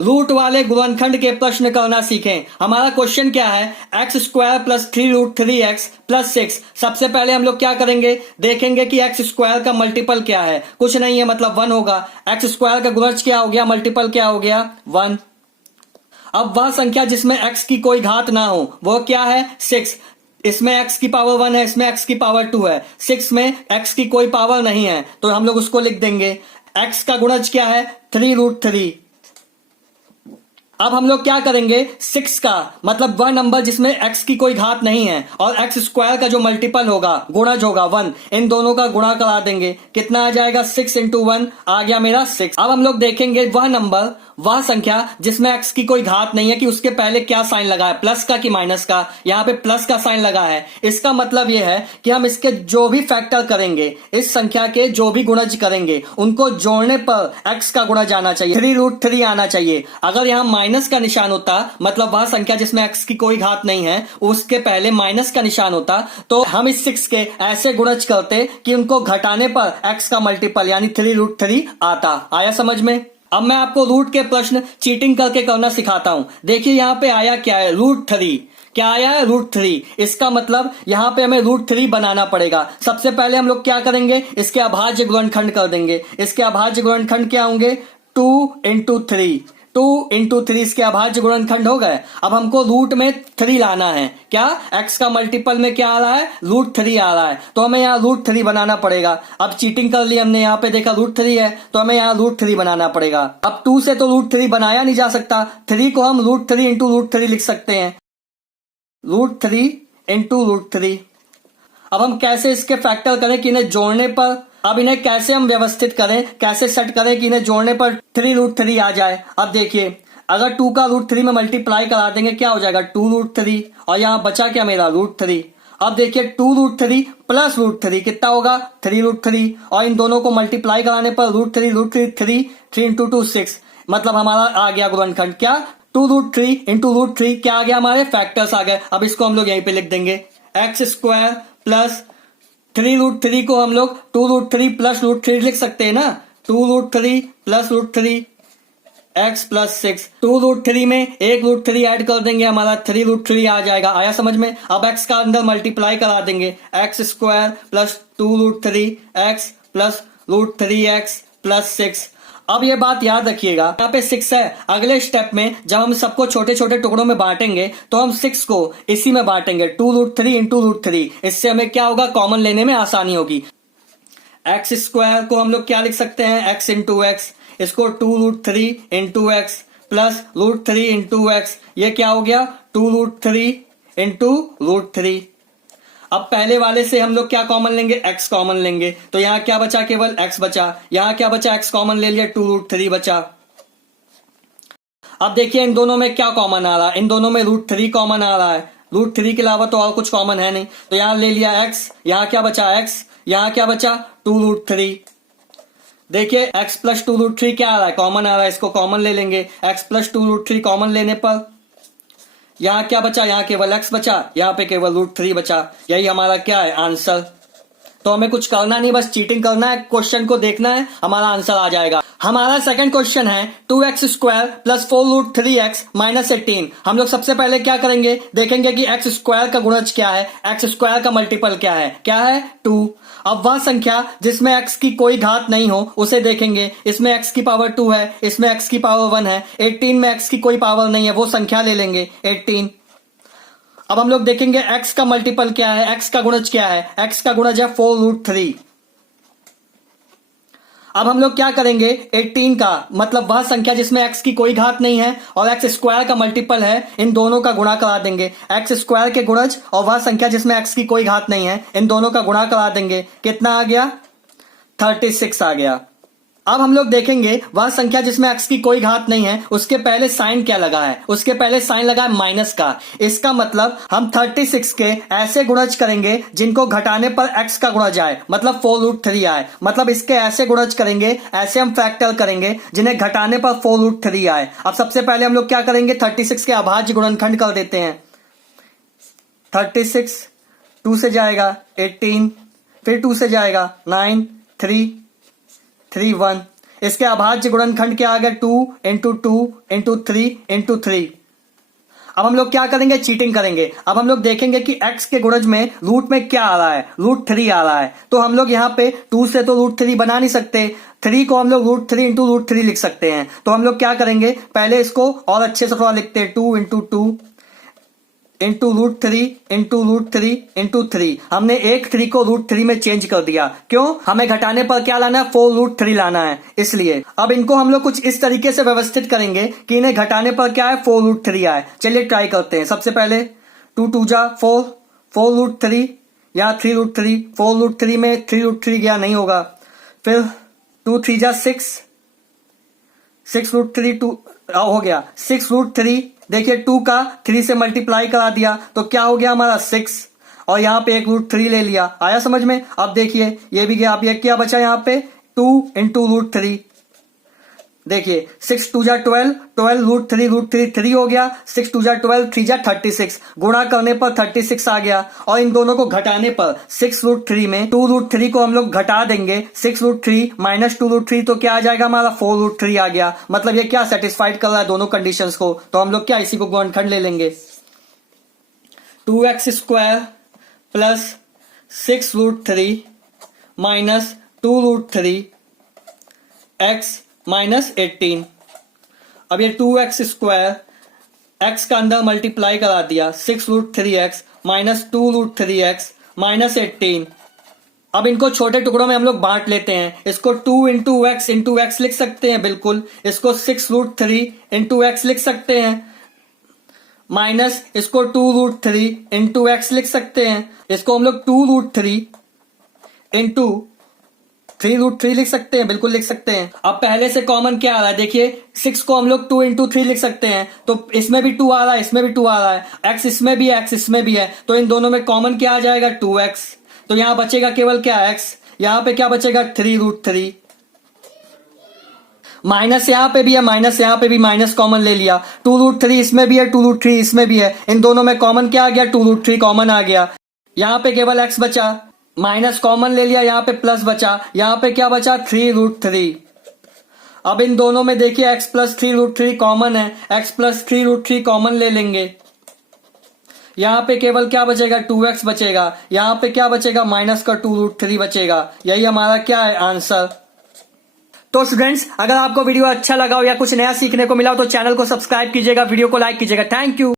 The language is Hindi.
रूट वाले गुणनखंड के प्रश्न करना सीखें। हमारा क्वेश्चन क्या है, x square plus 3√3x plus 6। सबसे पहले हम लोग क्या करेंगे, देखेंगे कि एक्स स्क्वायर का मल्टीपल क्या है। कुछ नहीं है, मतलब 1 होगा। एक्स स्क्वायर का गुणज क्या हो गया, मल्टीपल क्या हो गया, 1। अब वह संख्या जिसमें x की कोई घात ना हो वो क्या है, 6। इसमें x की पावर 1 है, इसमें x की पावर 2 है। 6 में x की कोई पावर नहीं है तो हम लोग उसको लिख देंगे। x का गुणज क्या है, 3√3। अब हम लोग क्या करेंगे, 6 का मतलब वह नंबर जिसमें x की कोई घात नहीं है और x स्क्वायर का जो मल्टीपल होगा, गुणज होगा 1, इन दोनों का गुणा करा देंगे। कितना आ जाएगा, 6 × 1 आ गया मेरा 6। अब हम लोग देखेंगे वह नंबर, वह संख्या जिसमें x की कोई घात नहीं है कि उसके पहले क्या साइन लगा है, प्लस का कि माइनस का। यहाँ पे प्लस का साइन लगा है। इसका मतलब यह है कि हम इसके जो भी फैक्टर करेंगे, इस संख्या के जो भी गुणज करेंगे, उनको जोड़ने पर x का गुणज आना चाहिए, 3√3 आना चाहिए। अगर यहाँ माइनस का निशान होता, मतलब वह संख्या जिसमें x की कोई घात नहीं है, उसके पहले माइनस का निशान होता, तो हम इस 6 के ऐसे गुणज करते कि उनको घटाने पर x का मल्टीपल यानी 3√3 आता। आया समझ में। अब मैं आपको रूट के प्रश्न चीटिंग करके करना सिखाता हूं। देखिए यहाँ पे आया क्या है, √3। क्या आया है, √3। इसका मतलब यहाँ पे हमें √3 बनाना पड़ेगा। सबसे पहले हम लोग क्या करेंगे, इसके अभाज्य गुणनखंड कर देंगे। इसके अभाज्य गुणनखंड क्या होंगे, 2 × 3। 2 × 3 इसके अभाज्य गुणनखंड हो गए। अब हमको रूट में 3 लाना है। क्या, x का मल्टीपल में क्या आ रहा है, √3 आ रहा है, तो हमें यहाँ √3 बनाना पड़ेगा। अब चीटिंग कर ली हमने, यहाँ पे देखा √3 है तो हमें यहाँ √3 बनाना पड़ेगा। अब 2 से तो √3 बनाया नहीं जा सकता, 3 को हम √3 × √3 लिख सकते हैं, √3 × √3। अब हम कैसे इसके फैक्टर करें कि इन्हें जोड़ने पर, अब इन्हें कैसे हम व्यवस्थित करें, कैसे सेट करें कि इन्हें जोड़ने पर 3√3 आ जाए। अब देखिए, अगर 2 का √3 में मल्टीप्लाई करा देंगे क्या हो जाएगा, 2√3, और यहां बचा क्या मेरा, √3। अब देखिए 2√3 प्लस √3 कितना होगा, 3√3, और इन दोनों को मल्टीप्लाई कराने पर √3 √3 3, 3 × 2 6, मतलब हमारा आ गया गुणनखंड क्या, 2√3 × √3 क्या आ गया, हमारे फैक्टर्स आ गए। अब इसको हम लोग यहीं पे लिख देंगे, एक्स स्क्वायर प्लस 3√3 को हम लोग 2√3 प्लस √3 लिख सकते हैं ना, 2√3 प्लस √3 x प्लस 6। 2√3 में एक √3 ऐड कर देंगे, हमारा 3√3 आ जाएगा। आया समझ में। अब x का अंदर मल्टीप्लाई करा देंगे, x square plus 2√3 x plus √3x plus 6। अब ये बात याद रखिएगा, यहाँ पे 6 है। अगले स्टेप में जब हम सबको छोटे छोटे टुकड़ों में बांटेंगे तो हम 6 को इसी में बांटेंगे, 2√3 × √3। इससे हमें क्या होगा, कॉमन लेने में आसानी होगी। एक्स स्क्वायर को हम लोग क्या लिख सकते हैं, x × x। इसको 2√3 × x प्लस √3 × x, ये क्या हो गया, 2√3 × √3। अब पहले वाले से हम लोग क्या कॉमन लेंगे, x कॉमन लेंगे, तो यहाँ क्या बचा, केवल x बचा। यहाँ क्या बचा, x कॉमन ले लिया, 2√3 बचा। अब देखिए इन दोनों में क्या कॉमन आ रहा है, इन दोनों में √3 कॉमन आ रहा है। √3 के अलावा तो और कुछ कॉमन है नहीं, तो यहाँ ले लिया x, यहाँ क्या बचा x, यहाँ क्या बचा, 2√3। देखिए x प्लस 2√3 क्या आ रहा है, कॉमन आ रहा है, इसको कॉमन ले लेंगे। x प्लस 2√3 कॉमन लेने पर यहाँ क्या बचा, यहाँ केवल x बचा, यहाँ पे केवल √3 बचा। यही हमारा क्या है, आंसर। तो हमें कुछ करना नहीं, बस चीटिंग करना है, क्वेश्चन को देखना है, हमारा आंसर आ जाएगा। हमारा सेकंड क्वेश्चन है 2x² प्लस 4√3x माइनस 18। हम लोग सबसे पहले क्या करेंगे, देखेंगे कि x स्क्वायर का गुणज क्या है, x स्क्वायर का मल्टीपल क्या है 2। अब वह संख्या जिसमें x की कोई घात नहीं हो उसे देखेंगे। इसमें x की पावर 2 है, इसमें x की पावर 1 है, 18 में x की कोई पावर नहीं है, वो संख्या ले लेंगे 18। अब हम लोग देखेंगे x का मल्टीपल क्या है, x का गुणज क्या है, x का गुणज है 4√3। अब हम लोग क्या करेंगे, 18 का मतलब वह संख्या जिसमें x की कोई घात नहीं है और x स्क्वायर का मल्टीपल है, इन दोनों का गुणा करा देंगे। x स्क्वायर के गुणज और वह संख्या जिसमें x की कोई घात नहीं है, इन दोनों का गुणा करा देंगे। कितना आ गया, 36 आ गया। अब हम लोग देखेंगे वह संख्या जिसमें x की कोई घात नहीं है, उसके पहले साइन क्या लगा है, उसके पहले साइन लगा है माइनस का। इसका मतलब हम 36 के ऐसे गुणज करेंगे जिनको घटाने पर x का गुणज आए, मतलब 4√3 आए। मतलब इसके ऐसे गुणज करेंगे, ऐसे हम फैक्टर करेंगे जिन्हें घटाने पर 4√3 आए। अब सबसे पहले हम लोग क्या करेंगे, 36 के अभाज्य गुणनखंड कर देते हैं। 36 2 से जाएगा 18, फिर 2 से जाएगा 9, 3, 3 1। इसके अभाज्य गुणनखंड क्या आ गया 2 इंटू 2 इंटू 3 इंटू 3। अब हम लोग क्या करेंगे, चीटिंग करेंगे। अब हम लोग देखेंगे कि x के गुणज में रूट में क्या आ रहा है, √3 आ रहा है। तो हम लोग यहाँ पे 2 से तो √3 बना नहीं सकते, 3 को हम लोग √3 इंटू √3 लिख सकते हैं। तो हम लोग क्या करेंगे, पहले इसको और अच्छे से थोड़ा लिखते हैं, 2 इंटू 2 इंटू √3 इंटू √3 इंटू 3। हमने एक 3 को √3 में चेंज कर दिया। क्यों, हमें घटाने पर क्या लाना है, 4√3 लाना है, इसलिए। अब इनको हम लोग कुछ इस तरीके से व्यवस्थित करेंगे कि इन्हें घटाने पर क्या है, 4√3 आए। चलिए ट्राई करते हैं। सबसे पहले 2 2 जा 4, 4√3 या 3√3, 4√3 में 3√3 गया, नहीं होगा। फिर 2 3 जा 6, 6√3 2 हो गया, 6√3। देखिए 2 का 3 से मल्टीप्लाई करा दिया तो क्या हो गया हमारा 6, और यहाँ पे एक √3 ले लिया। आया समझ में। अब देखिए ये भी गया। अब ये क्या बचा यहाँ पे, 2 इंटू √3। देखिए 6 2 जा 12, 12 √3 3 हो गया, 6 2 जा 12, 3 जा 36। गुणा करने पर 36 आ गया, और इन दोनों को घटाने पर 6√3 में 2√3 को हम लोग घटा देंगे। 6√3 माइनस 2√3 तो क्या आ जाएगा हमारा, 4√3 आ गया। मतलब ये क्या सेटिस्फाइड कर रहा है दोनों कंडीशंस को। तो हम लोग क्या इसी को गुणनखंड ले लेंगे, 2x² plus 6√3 minus 2√3 x minus 18। अब ये 2x² x का अंदर मल्टीप्लाई करा दिया, 6√3x माइनस 2√3x माइनस 18। अब इनको छोटे टुकड़ों में हम लोग बांट लेते हैं। इसको 2 इंटू x लिख सकते हैं, बिल्कुल। इसको 6√3 इंटू x लिख सकते हैं, माइनस इसको 2√3 इंटू x लिख सकते हैं। इसको हम लोग 2√3 इंटू 3√3 लिख सकते हैं, बिल्कुल लिख सकते हैं। अब पहले से कॉमन क्या आ रहा है, देखिए 6 को हम लोग 2 इंटू 3 लिख सकते हैं, तो इसमें भी 2 आ रहा है, इसमें भी 2 आ रहा है, x इसमें भी है, x इसमें भी है, तो इन दोनों में कॉमन क्या आ जाएगा, 2x। तो यहां बचेगा केवल क्या, x। यहां पे क्या बचेगा, 3√3। माइनस यहां पे भी है, माइनस यहां पे भी, माइनस कॉमन ले लिया। 2√3 इसमें भी है, 2√3 इसमें भी है, इन दोनों में कॉमन क्या आ गया, 2√3 कॉमन आ गया। यहां पे केवल x बचा, माइनस कॉमन ले लिया, यहां पे प्लस बचा, यहां पे क्या बचा, 3√3। अब इन दोनों में देखिए x प्लस 3√3 कॉमन है, x प्लस 3√3 कॉमन ले लेंगे। यहां पे केवल क्या बचेगा, 2x बचेगा। यहां पे क्या बचेगा, माइनस का 2√3 बचेगा। यही हमारा क्या है, आंसर। तो स्टूडेंट्स, अगर आपको वीडियो अच्छा लगा हो या कुछ नया सीखने को मिला हो तो चैनल को सब्सक्राइब कीजिएगा, वीडियो को लाइक कीजिएगा। Thank you.